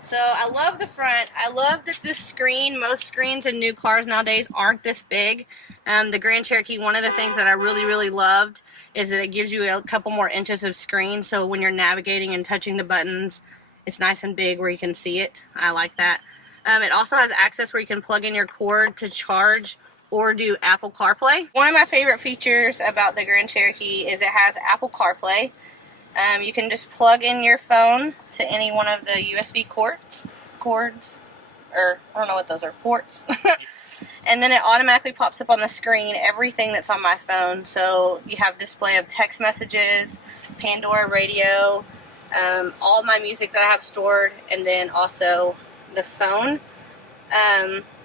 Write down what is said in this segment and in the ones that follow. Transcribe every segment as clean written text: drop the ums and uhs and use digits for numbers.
So I love the front. I love that this screen, most screens in new cars nowadays aren't this big. The Grand Cherokee, one of the things that I really loved is that it gives you a couple more inches of screen, so when you're navigating and touching the buttons, it's nice and big where you can see it. I like that. It also has access where you can plug in your cord to charge or do Apple CarPlay. One of my favorite features about the Grand Cherokee is it has Apple CarPlay. You can just plug in your phone to any one of the USB cords, or I don't know what those are, ports. And then it automatically pops up on the screen everything that's on my phone. So you have display of text messages, Pandora radio, all my music that I have stored, and then also the phone.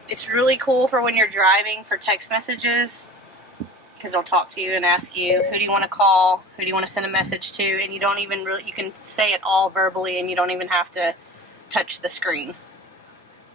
It's really cool for when you're driving for text messages, because they'll talk to you and ask you, who do you want to call, who do you want to send a message to, and you don't even really, you can say it all verbally and you don't even have to touch the screen,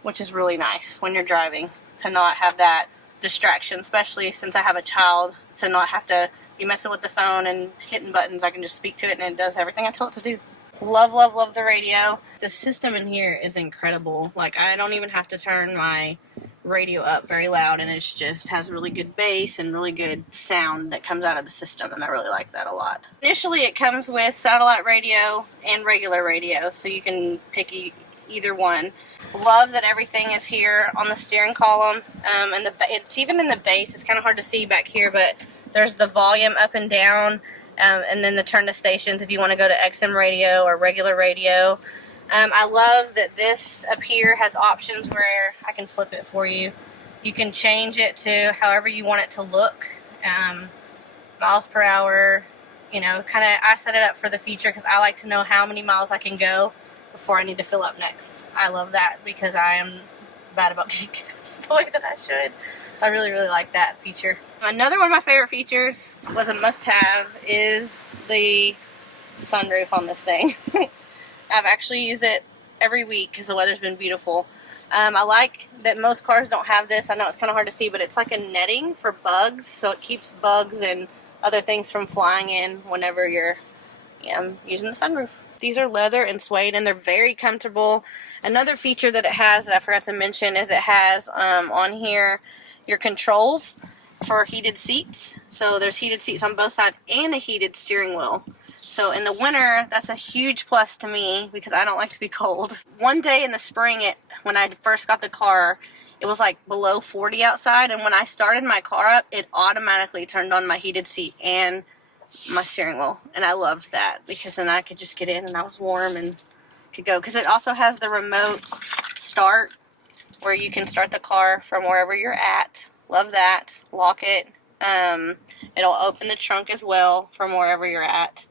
which is really nice when you're driving, to not have that distraction, especially since I have a child, to not have to be messing with the phone and hitting buttons. I can just speak to it and it does everything I tell it to do. Love the radio. The system in here is incredible. Like, I don't even have to turn my radio up very loud, and it just has really good bass and really good sound that comes out of the system, and I really like that a lot. Initially it comes with satellite radio and regular radio, so you can pick either one. Love that everything is here on the steering column, and it's even in the bass. It's kind of hard to see back here, but there's the volume up and down, and then the turn to stations if you want to go to XM radio or regular radio. I love that this up here has options where I can flip it for you. You can change it to however you want it to look. Miles per hour, you know, kind of, I set it up for the future because I like to know how many miles I can go before I need to fill up next. I love that because I am bad about getting gas the way that I should. So I really like that feature. Another one of my favorite features was a must-have is the sunroof on this thing. I've actually used it every week because the weather's been beautiful. I like that most cars don't have this. I know it's kind of hard to see, but it's like a netting for bugs, so it keeps bugs and other things from flying in whenever you're using the sunroof. These are leather and suede, and they're very comfortable. Another feature that it has that I forgot to mention is it has on here your controls for heated seats. So there's heated seats on both sides and a heated steering wheel. So in the winter, that's a huge plus to me because I don't like to be cold. One day in the spring, when I first got the car, it was like below 40 outside, and when I started my car up, it automatically turned on my heated seat and my steering wheel, and I loved that because then I could just get in and I was warm and could go. Because it also has the remote start where you can start the car from wherever you're at. Love that. Lock it. It'll open the trunk as well from wherever you're at.